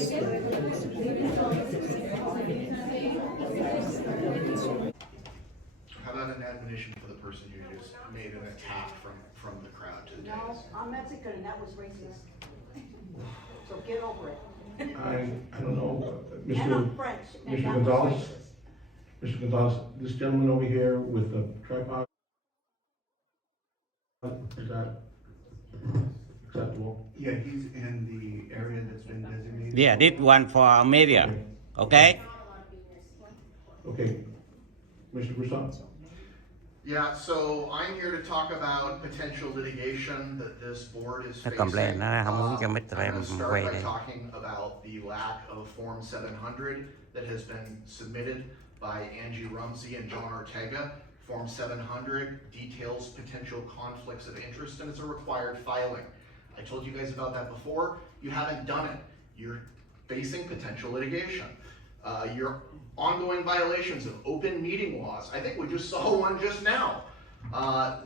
How about an admonition for the person who just made an attack from the crowd to the dais? No, I'm Mexican and that was racist. So get over it. I don't know, And I'm French and Mr. that was Gonzalez? racist. Mr. Gonzalez, this gentleman over here with the tripod, is that acceptable? Yeah, he's in the area that's been designated. Yeah, this one for media. Okay? Okay, Mr. Broussard? Yeah, so I'm here to talk about potential litigation that this board is Nó facing. complain, nó không muốn cho I'm Mr. going Em to start quay by đây. talking about the lack of Form 700 that has been submitted by Angie Rumsey and John Ortega. Form 700 details potential conflicts of interest and it's a required filing. I told you guys about that before. You haven't done it. You're facing potential litigation. Your ongoing violations of open meeting laws. I think we just saw one just now.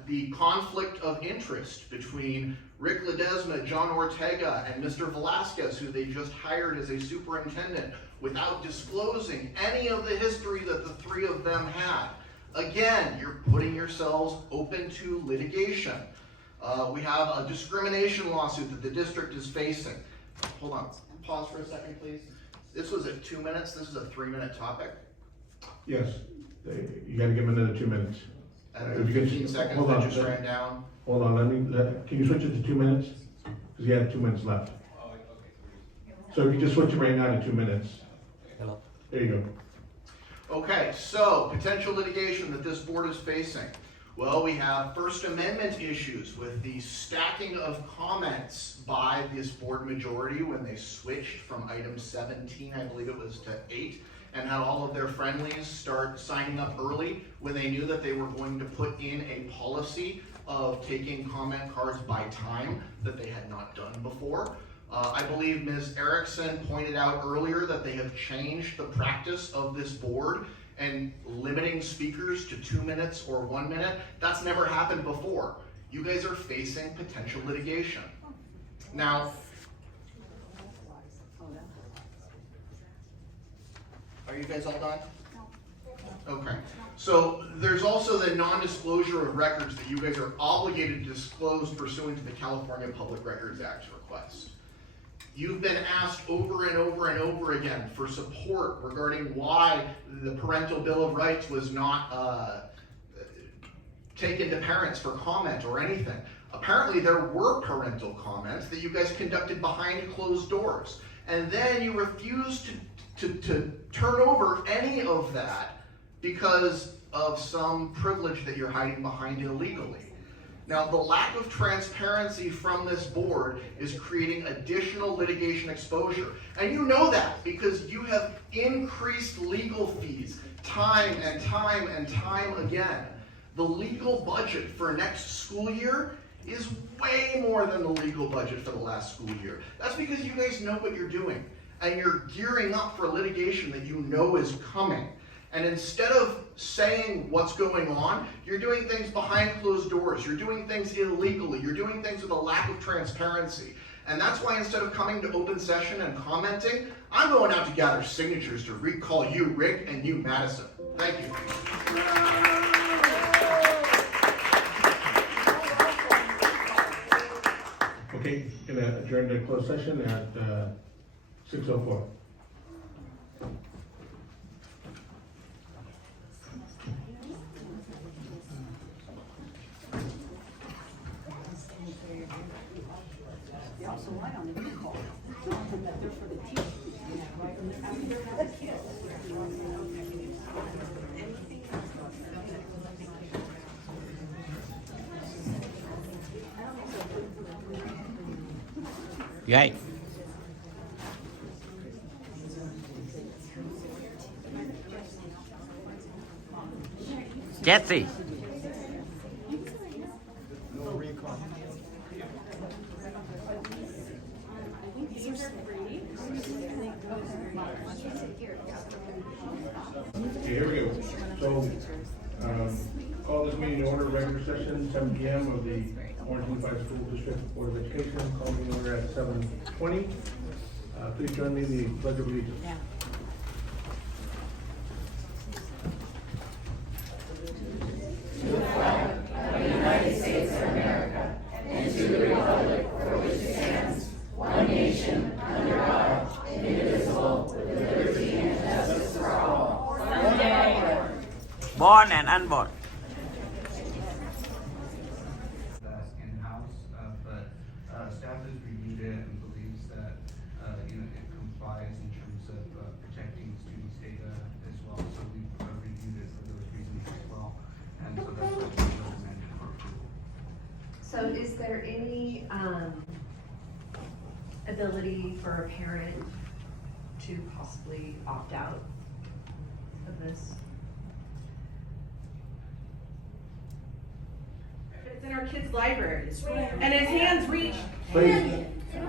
The conflict of interest between Rick Ledesma, John Ortega, and Mr. Velasquez, who they just hired as a superintendent, without disclosing any of the history that the three of them had. Again, you're putting yourselves open to litigation. We have a discrimination lawsuit that the district is facing. Hold on, pause for a second, please. This was at 2 minutes, this is a 3-minute topic. Yes, you gotta give him another 2 minutes. And If the you could- 15 seconds hold that on, just ran down. Hold on, can you switch it to 2 minutes? Because you have 2 minutes left. So if you just switch it right now to 2 minutes. Hello. There you go. Okay, so potential litigation that this board is facing. Well, we have First Amendment issues with the stacking of comments by this board majority when they switched from item 17, I believe it was, to 8, and had all of their friendlies start signing up early when they knew that they were going to put in a policy of taking comment cards by time that they had not done before. I believe Ms. Erickson pointed out earlier that they have changed the practice of this board and limiting speakers to 2 minutes or 1 minute. That's never happened before. You guys are facing potential litigation. Now, are you guys all done? Okay. So there's also the non-disclosure of records that you guys are obligated to disclose pursuant to the California Public Records Act's request. You've been asked over and over and over again for support regarding why the Parental Bill of Rights was not taken to parents for comment or anything. Apparently there were parental comments that you guys conducted behind closed doors. And then you refused to turn over any of that because of some privilege that you're hiding behind illegally. Now, the lack of transparency from this board is creating additional litigation exposure. And you know that because you have increased legal fees time and time and time again. The legal budget for next school year is way more than the legal budget for the last school year. That's because you guys know what you're doing and you're gearing up for litigation that you know is coming. And instead of saying what's going on, you're doing things behind closed doors. You're doing things illegally. You're doing things with a lack of transparency. And that's why instead of coming to open session and commenting, I'm going out to gather signatures to recall you, Rick, and you, Madison. Thank you. Okay, gonna adjourn the closed session at 6:04. They also write on the recall that they're for the teachers. Right? And they're for the kids. Right. Jesse. Okay, here we go. So, call this meeting to order, regular session, 7 p.m. of the Orange Unified School District Board of Education. Call meeting order at 7:20. Please join me in the Pledge of Allegiance. Yeah. Born and unborn. That in-house, but staff has reviewed it and believes that, it complies in terms of protecting students' data as well. So we've reviewed it for those reasons as well. And so that's what we recommended for approval. So is there any, ability for a parent to possibly opt out of this? It's in our kids' libraries. And his hands reach, Please,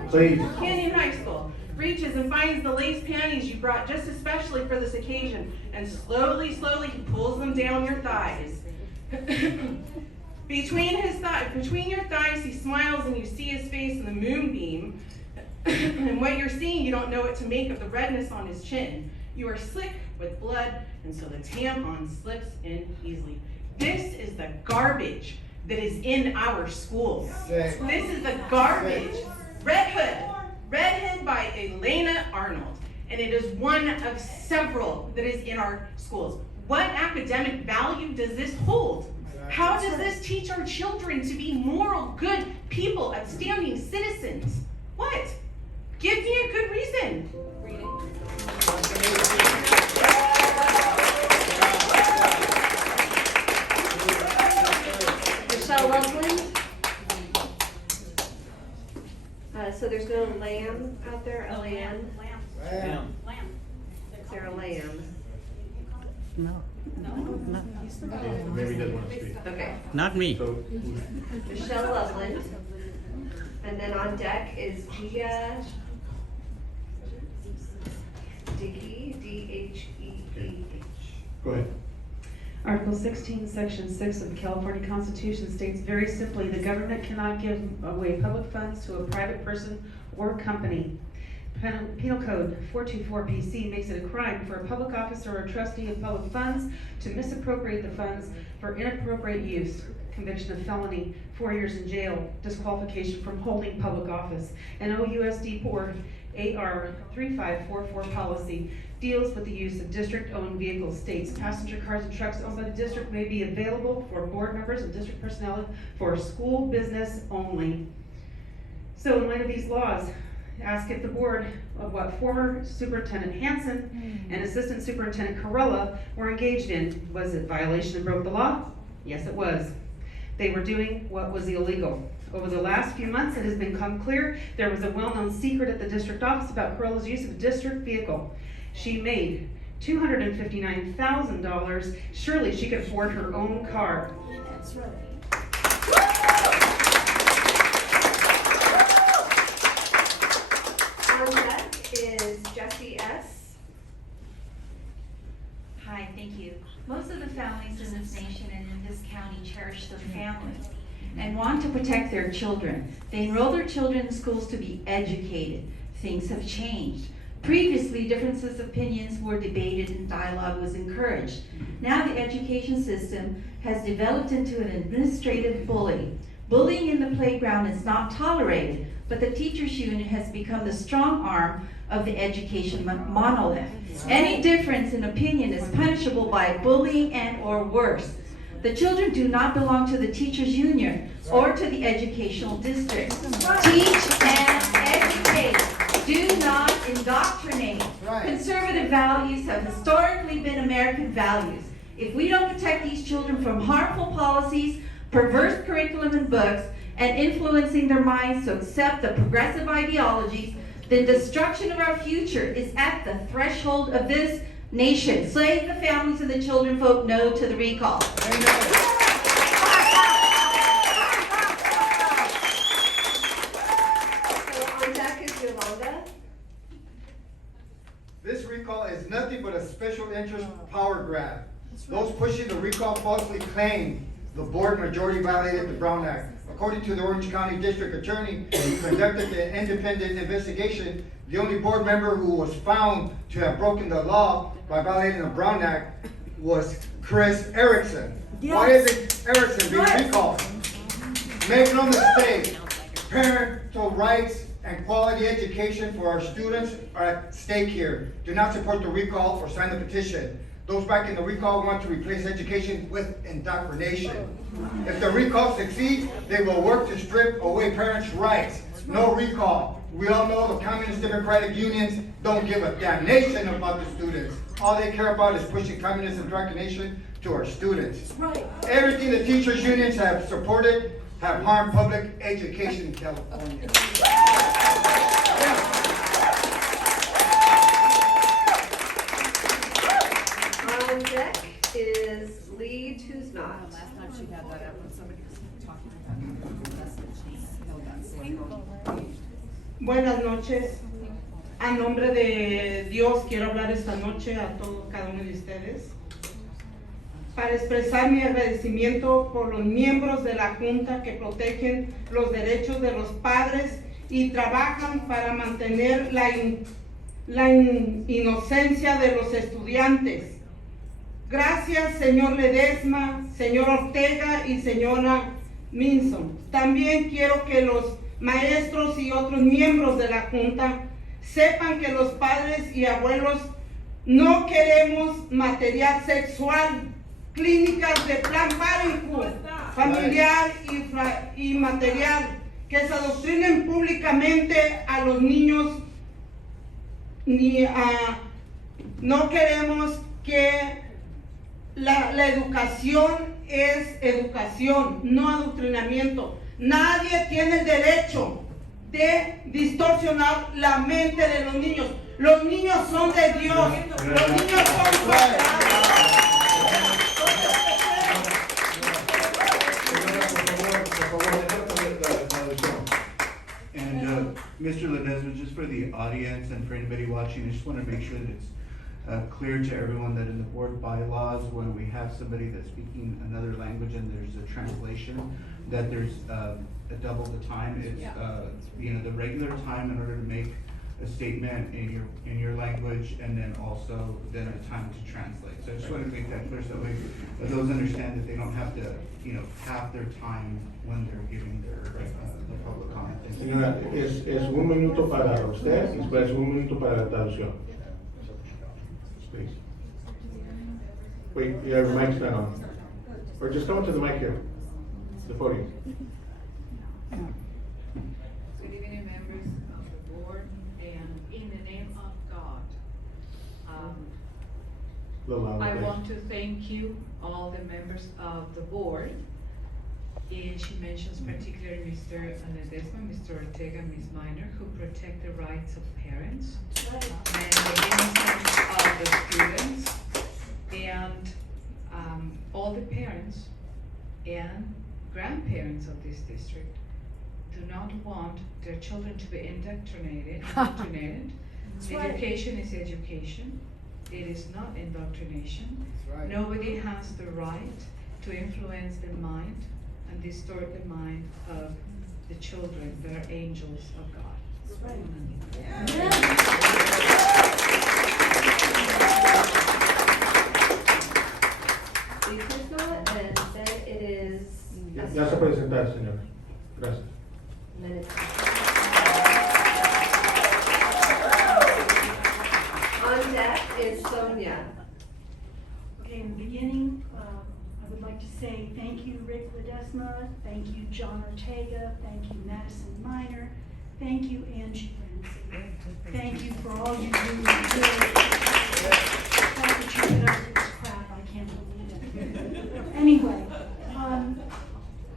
please. Canyon High School, reaches and finds the lace panties you brought just especially for this occasion, and slowly, slowly he pulls them down your thighs. Between your thighs, he smiles and you see his face in the moonbeam. And what you're seeing, you don't know what to make of the redness on his chin. You are slick with blood, and so the tampon slips in easily. This is the garbage that is in our schools. This is the garbage. Red Hood by Elena Arnold. And it is one of several that is in our schools. What academic value does this hold? How does this teach our children to be moral, good people, upstanding citizens? What? Give me a good reason. Read it. Michelle Loveland? So there's no lamb out there, L-A-M? Lamb. Is there a lamb? No. Maybe he doesn't want to speak. Okay. Not me. So, Michelle Loveland. And then on deck is Gia Dickey, D-H-E-E-H. go ahead. Article 16, Section 6 of the California Constitution states very simply, the government cannot give away public funds to a private person or company. Penal Code 424 PC makes it a crime for a public officer or trustee of public funds to misappropriate the funds for inappropriate use. Conviction of felony, 4 years in jail, disqualification from holding public office. An OUSD Board AR 3544 policy deals with the use of district-owned vehicles. States passenger cars and trucks owned by the district may be available for board members and district personnel for school business only. So in light of these laws, ask if the board of what former Superintendent Hansen and Assistant Superintendent Corella were engaged in. Was it violation and broke the law? Yes, it was. They were doing what was illegal. Over the last few months, it has become clear there was a well-known secret at the district office about Corella's use of a district vehicle. She made $259,000. Surely she could afford her own car. That's right. On deck is Jessie S. Hi, thank you. Most of the families in this nation and in this county cherish their families and want to protect their children. They enroll their children in schools to be educated. Things have changed. Previously, differences of opinions were debated and dialogue was encouraged. Now the education system has developed into an administrative bully. Bullying in the playground is not tolerated, but the teachers' union has become the strong arm of the education monolith. Any difference in opinion is punishable by bullying and or worse. The children do not belong to the teachers' union or to the educational district. Teach and educate. Do not indoctrinate. Conservative values have historically been American values. If we don't protect these children from harmful policies, perverse curriculum and books, and influencing their minds to accept the progressive ideologies, then destruction of our future is at the threshold of this nation. Save the families and the children, vote no to the recall. On deck is Yolanda. This recall is nothing but a special interest power grab. Those pushing the recall falsely claim the board majority violated the Brown Act. according to the Orange County District Attorney, who conducted the independent investigation, the only board member who was found to have broken the law by violating the Brown Act was Chris Erickson. Why isn't Erickson being recalled? Make no mistake, parental rights and quality education for our students are at stake here. Do not support the recall or sign the petition. Those backing the recall want to replace education with indoctrination. If the recall succeeds, they will work to strip away parents' rights. No recall. We all know the communist democratic unions don't give a damnation about the students. All they care about is pushing communist indoctrination to our students. Everything the teachers' unions have supported have harmed public education in California. On deck is Lee Tuzma. Last time she had that up when somebody was talking about the message, she held that. Buenas noches. A nombre de Dios quiero hablar esta noche a todos, cada uno de ustedes, para expresar mi agradecimiento por los miembros de la Junta que protegen los derechos de los padres y trabajan para mantener la inocencia de los estudiantes. Gracias, señor Ledesma, señor Ortega y señora Minson. También quiero que los maestros y otros miembros de la Junta sepan que los padres y abuelos no queremos material sexual, clínicas de Plan Parenthood, familiar y material, que se adoctrinen públicamente a los niños, no queremos que la educación es educación, no adoctrinamiento. Nadie tiene el derecho de distorsionar la mente de los niños. Los niños son de Dios, los niños son sagrados. And Mr. Ledesma, just for the audience and for anybody watching, I just want to make sure that it's clear to everyone that in the board bylaws, when we have somebody that's speaking another language and there's a translation, that there's a double the time. It's the regular time in order to make a statement in your language, and then also then the time to translate. So I just want to make that clear so that way those understand that they don't have to half their time when they're giving their the public comment. Señora, es 1 minuto para usted y después 1 minuto para la traducción. Please. Wait, your mic's not on. Or just come to the mic here, the podium. Good evening, members of the board, and in the name of God, I want to thank you, all the members of the board. And she mentions particularly Mr. Ledesma, Mr. Ortega, Ms. Minor, who protect the rights of parents and the innocence of the students, and all the parents and grandparents of this district do not want their children to be indoctrinated. Education is education. It is not indoctrination. Nobody has the right to influence the mind and distort the mind of the children that are angels of God. And then it is. Ya se puede sentar, señor. Gracias. On deck is Sonia. Okay, in the beginning, I would like to say thank you, Rick Ledesma, thank you, John Ortega, thank you, Madison Minor, thank you, Angie Ramsey. Thank you for all you do. The fact that you put up with this crap, I can't believe it. Anyway,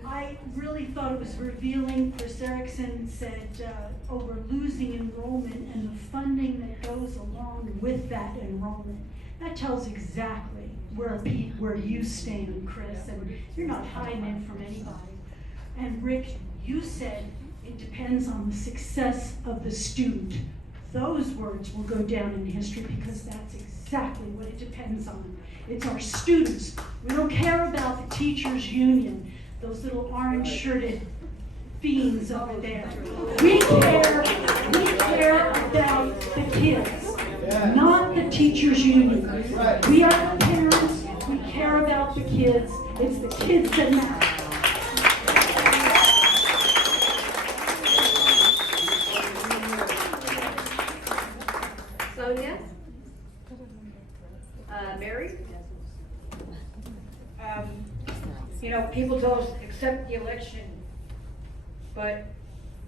I really thought it was revealing. Chris Erickson said over losing enrollment and the funding that goes along with that enrollment. That tells exactly where you stand, Chris, and you're not hiding it from anybody. And Rick, you said it depends on the success of the student. Those words will go down in history because that's exactly what it depends on. It's our students. We don't care about the teachers' union, those little orange-shirted fiends over there. We care about the kids, not the teachers' union. We are the parents, we care about the kids. It's the kids that matter. Sonia? Mary? You know, people tell us accept the election, but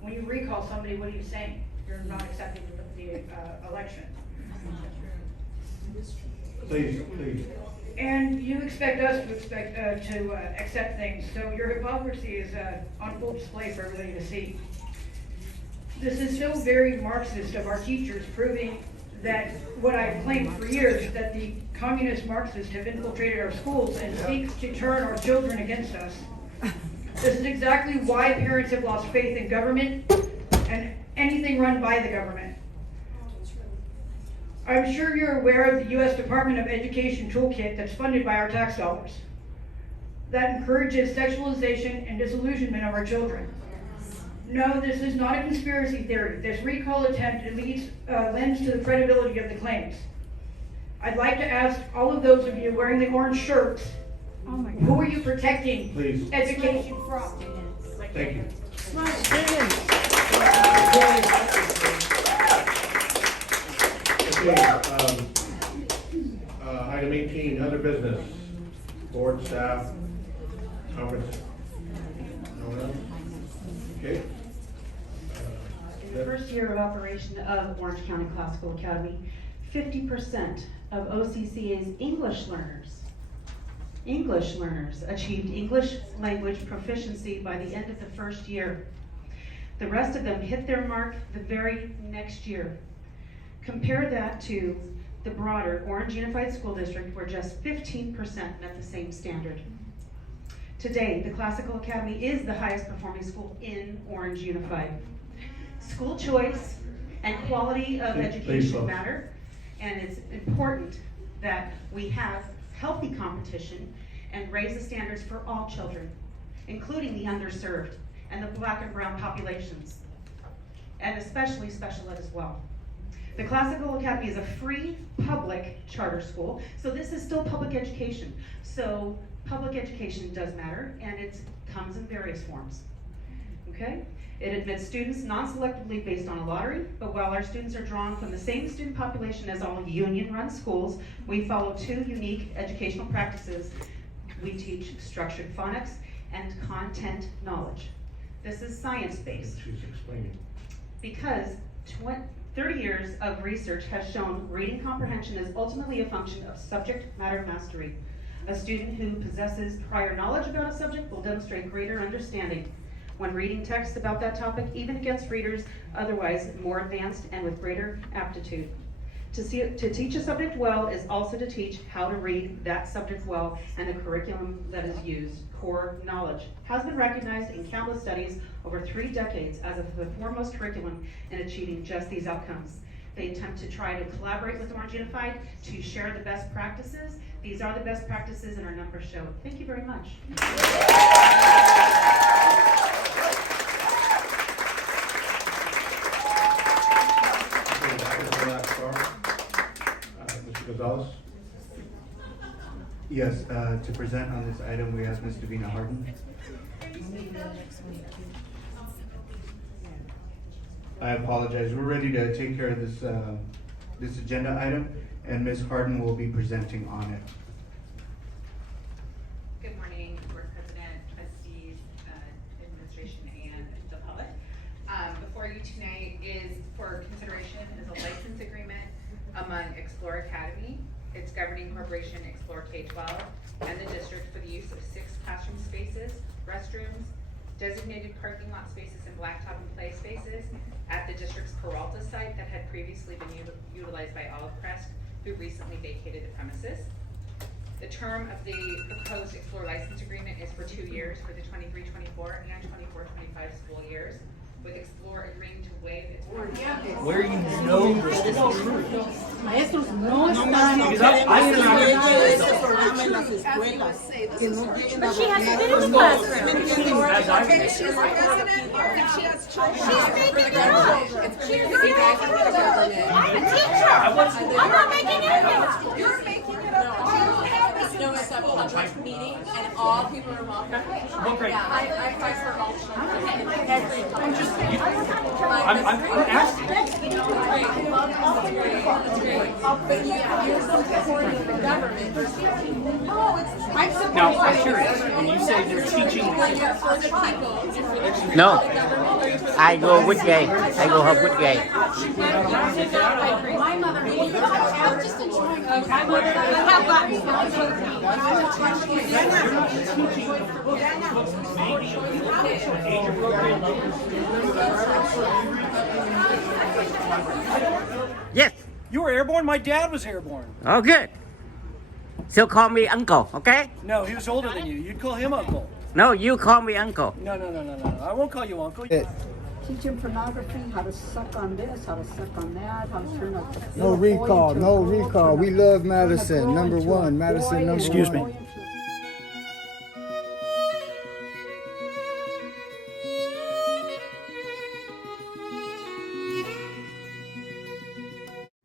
when you recall somebody, what are you saying? You're not accepting the election. Please. And you expect us to accept things, so your hypocrisy is on full display for everybody to see. This is so very Marxist of our teachers, proving that what I've claimed for years, that the communist Marxists have infiltrated our schools and seek to turn our children against us. This is exactly why parents have lost faith in government and anything run by the government. I'm sure you're aware of the U.S. Department of Education toolkit that's funded by our tax dollars that encourages sexualization and disillusionment of our children. No, this is not a conspiracy theory. This recall attempt lends to the credibility of the claims. I'd like to ask all of those of you wearing the orange shirts, who are you protecting Please. education from? Thank you. Okay, item 18, other business. Board, staff, conference. No one else? Okay. In the first year of operation of Orange County Classical Academy, 50% of OCCA's English learners achieved English language proficiency by the end of the first year. The rest of them hit their mark the very next year. Compare that to the broader Orange Unified School District, where just 15% met the same standard. Today, the Classical Academy is the highest performing school in Orange Unified. School choice and quality of education matter, and it's important that we have healthy competition and raise the standards for all children, including the underserved and the Black and brown populations, and especially special ed as well. The Classical Academy is a free public charter school, so this is still public education. So public education does matter, and it comes in various forms, okay? It admits students non-selectively based on a lottery, but while our students are drawn from the same student population as all union-run schools, we follow two unique educational practices. We teach structured phonics and content knowledge. This is science-based. She's explaining. Because 30 years of research has shown reading comprehension is ultimately a function of subject matter mastery. A student who possesses prior knowledge about a subject will demonstrate greater understanding when reading texts about that topic, even against readers otherwise more advanced and with greater aptitude. To teach a subject well is also to teach how to read that subject well, and the curriculum that is used, core knowledge, has been recognized in countless studies over 3 decades as the foremost curriculum in achieving just these outcomes. They attempt to try to collaborate with Orange Unified to share the best practices. These are the best practices, and our numbers show. Thank you very much. Mr. Gonzalez? Yes, to present on this item, we have Ms. Davina Harden. I apologize. We're ready to take care of this agenda item, and Ms. Harden will be presenting on it. Good morning, Board President, trustees, administration, and the public. Before you tonight is for consideration is a license agreement among Explore Academy, its governing corporation Explore K-12, and the district for the use of 6 classroom spaces, restrooms, designated parking lot spaces, and blacktop and play spaces at the district's Peralta site that had previously been utilized by Olive Crest, who recently vacated the premises. The term of the proposed Explore license agreement is for 2 years for the 23-24 and 24-25 school years, with Explore agreeing to waive its Where you know this is true. maestros no están. But she hasn't been in the classroom. She's making it up. I'm a teacher. I'm not making it up. You're making it up. No, it's a public meeting and all people are welcome. Yeah, I fight for all children. I'm just, I'm asking. That's great. But yeah, you're supporting the government. No, it's. Now, I'm curious, when you say they're teaching. For the people and for the No, I go with gay. I go home with gay. My mother, I'm just enjoying. My mother, Yes. You were airborne? My dad was airborne. Oh, good. So call me uncle, okay? No, he was older than you. You'd call him uncle. No, you call me uncle. No. I won't call you uncle. Teach him pornography, how to suck on this, how to suck on that, how to turn up the. No recall, no recall. We love Madison, number one. Madison, number one. Excuse me.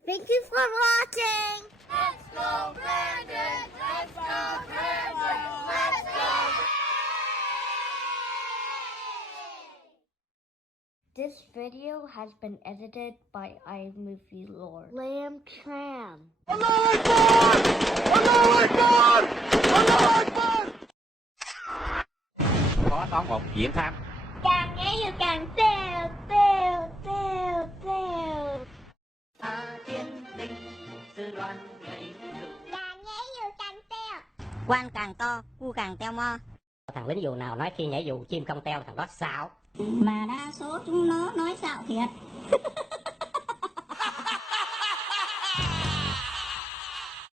Thank you for watching. Let's go, Brandon. Let's go, Brandon. Let's go. This video has been edited by IMovieLORD. Lamb Tram. Allah Akbar! Allah Akbar! Allah Akbar! Có toán một diễn tham. Càng nghe nhiều càng tèo, tèo, tèo, tèo. Càng nghe nhiều càng tèo. Quan càng to, cu càng teo mo. Thằng lính dù nào nói khi nhảy dù chim không teo thằng đó xạo. Mà đa số chúng nó nói xạo thiệt.